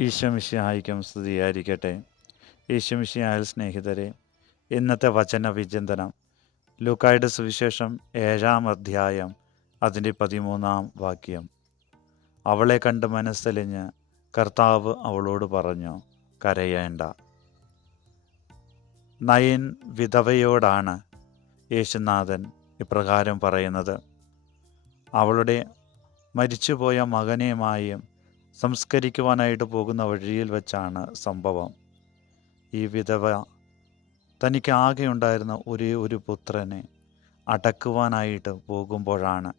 ഈശ്വമിഷിഹായിക്കും സ്തുതിയായിരിക്കട്ടെ. ഈശ്വമിഷ്യായ സ്നേഹിതരെ ഇന്നത്തെ വചന വിചിന്തനം. ലൂക്കായുടെ സുവിശേഷം ഏഴാം അധ്യായം അതിന്റെ പതിമൂന്നാം വാക്യം. അവളെ കണ്ട് മനസ്സലിഞ്ഞ് കർത്താവ് അവളോട് പറഞ്ഞു കരയേണ്ട. നയൻ വിധവയോടാണ് യേശുനാഥൻ ഇപ്രകാരം പറയുന്നത്. അവളുടെ മരിച്ചുപോയ മകനെയുമായും സംസ്കരിക്കുവാനായിട്ട് പോകുന്ന വഴിയിൽ വെച്ചാണ് സംഭവം. ഈ വിധവ തനിക്ക് ആകെ ഉണ്ടായിരുന്ന ഒരേ ഒരു പുത്രനെ അടക്കുവാനായിട്ട് പോകുമ്പോഴാണ്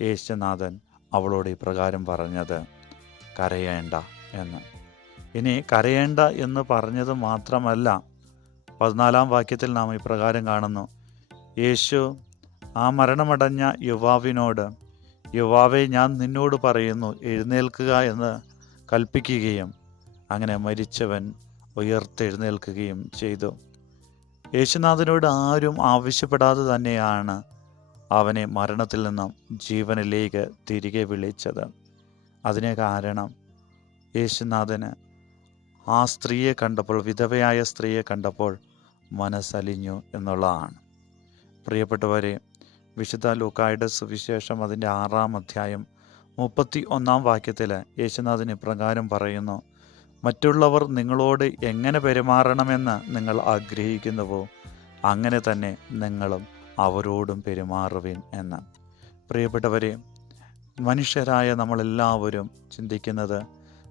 യേശുനാഥൻ അവളോട് ഇപ്രകാരം പറഞ്ഞത്. കരയേണ്ട എന്ന്. ഇനി കരയേണ്ട എന്ന് പറഞ്ഞത് മാത്രമല്ല പതിനാലാം വാക്യത്തിൽ നാം ഇപ്രകാരം കാണുന്നു. യേശു ആ മരണമടഞ്ഞ യുവാവിനോട് യുവാവെ ഞാൻ നിന്നോട് പറയുന്നു എഴുന്നേൽക്കുക എന്ന് കൽപ്പിക്കുകയും അങ്ങനെ മരിച്ചവൻ ഉയർത്തെഴുന്നേൽക്കുകയും ചെയ്തു. യേശുനാഥനോട് ആരും ആവശ്യപ്പെടാതെ തന്നെയാണ് അവനെ മരണത്തിൽ നിന്നും ജീവനിലേക്ക് തിരികെ വിളിച്ചത്. അതിന് കാരണം യേശുനാഥന് ആ സ്ത്രീയെ കണ്ടപ്പോൾ വിധവയായ സ്ത്രീയെ കണ്ടപ്പോൾ മനസ്സലിഞ്ഞു എന്നുള്ളതാണ്. പ്രിയപ്പെട്ടവരെ വിശുദ്ധ ലൂക്കായുടെ സുവിശേഷം അതിന്റെ ആറാം അധ്യായം മുപ്പത്തി ഒന്നാം വാക്യത്തിൽ യേശുനാഥൻ ഇപ്രകാരം പറയുന്നു മറ്റുള്ളവർ നിങ്ങളോട് എങ്ങനെ പെരുമാറണമെന്ന് നിങ്ങൾ ആഗ്രഹിക്കുന്നുവോ അങ്ങനെ തന്നെ നിങ്ങളും അവരോടും പെരുമാറുവിൻ എന്ന്. പ്രിയപ്പെട്ടവരെ മനുഷ്യരായ നമ്മളെല്ലാവരും ചിന്തിക്കുന്നത്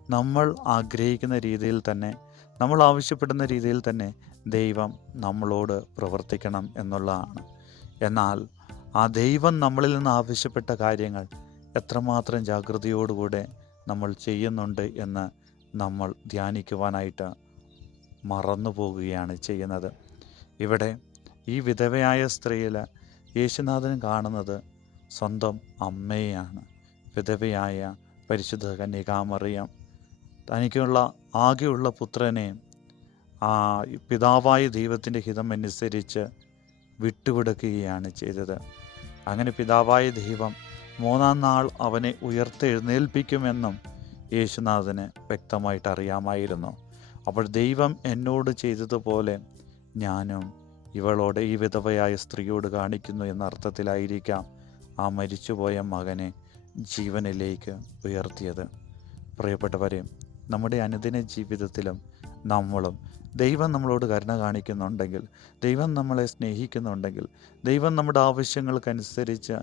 നമ്മൾ ആഗ്രഹിക്കുന്ന രീതിയിൽ തന്നെ നമ്മൾ ആവശ്യപ്പെടുന്ന രീതിയിൽ തന്നെ ദൈവം നമ്മളോട് പ്രവർത്തിക്കണം എന്നുള്ളതാണ്. എന്നാൽ ആ ദൈവം നമ്മളിൽ നിന്ന് ആവശ്യപ്പെട്ട കാര്യങ്ങൾ എത്രമാത്രം ജാഗ്രതയോടുകൂടെ നമ്മൾ ചെയ്യുന്നുണ്ട് എന്ന് നമ്മൾ ധ്യാനിക്കുവാനായിട്ട് മറന്നു പോകുകയാണ് ചെയ്യുന്നത്. ഇവിടെ ഈ വിധവയായ സ്ത്രീയിൽ യേശുനാഥൻ കാണുന്നത് സ്വന്തം അമ്മയെയാണ്. വിധവയായ പരിശുദ്ധ കന്യകാമറിയം. തനിക്കുള്ള ആകെയുള്ള പുത്രനെ ആ പിതാവായ ദൈവത്തിന്റെ ഹിതം അനുസരിച്ച് വിട്ടുകൊടുക്കുകയാണ് ചെയ്തത്. അങ്ങനെ പിതാവായ ദൈവം മൂന്നാം നാൾ അവനെ ഉയർത്തെഴുന്നേൽപ്പിക്കുമെന്നും യേശുനാഥന് വ്യക്തമായിട്ട് അറിയാമായിരുന്നു അപ്പോൾ ദൈവം എന്നോട് ചെയ്തതുപോലെ ഞാനും ഇവളോട് ഈ വിധവയായ സ്ത്രീയോട് കാണിക്കുന്നു എന്ന അർത്ഥത്തിലായിരിക്കാം ആ മരിച്ചുപോയ മകനെ ജീവനിലേക്ക് ഉയർത്തിയത്. പ്രിയപ്പെട്ടവരെ നമ്മുടെ അനുദിന ജീവിതത്തിലും നമ്മളും ദൈവം നമ്മളോട് കരുണ കാണിക്കുന്നുണ്ടെങ്കിൽ ദൈവം നമ്മളെ സ്നേഹിക്കുന്നുണ്ടെങ്കിൽ ദൈവം നമ്മുടെ ആവശ്യങ്ങൾക്കനുസരിച്ച്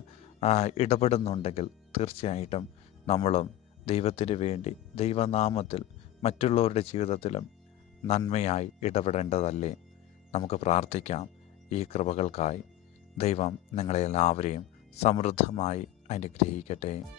ഇടപെടുന്നുണ്ടെങ്കിൽ തീർച്ചയായിട്ടും നമ്മളും ദൈവത്തിന് വേണ്ടി ദൈവനാമത്തിൽ മറ്റുള്ളവരുടെ ജീവിതത്തിലും നന്മയായി ഇടപെടേണ്ടതല്ലേ? നമുക്ക് പ്രാർത്ഥിക്കാം. ഈ കൃപകൾക്കായി ദൈവം നിങ്ങളെല്ലാവരെയും സമൃദ്ധമായി അനുഗ്രഹിക്കട്ടെ.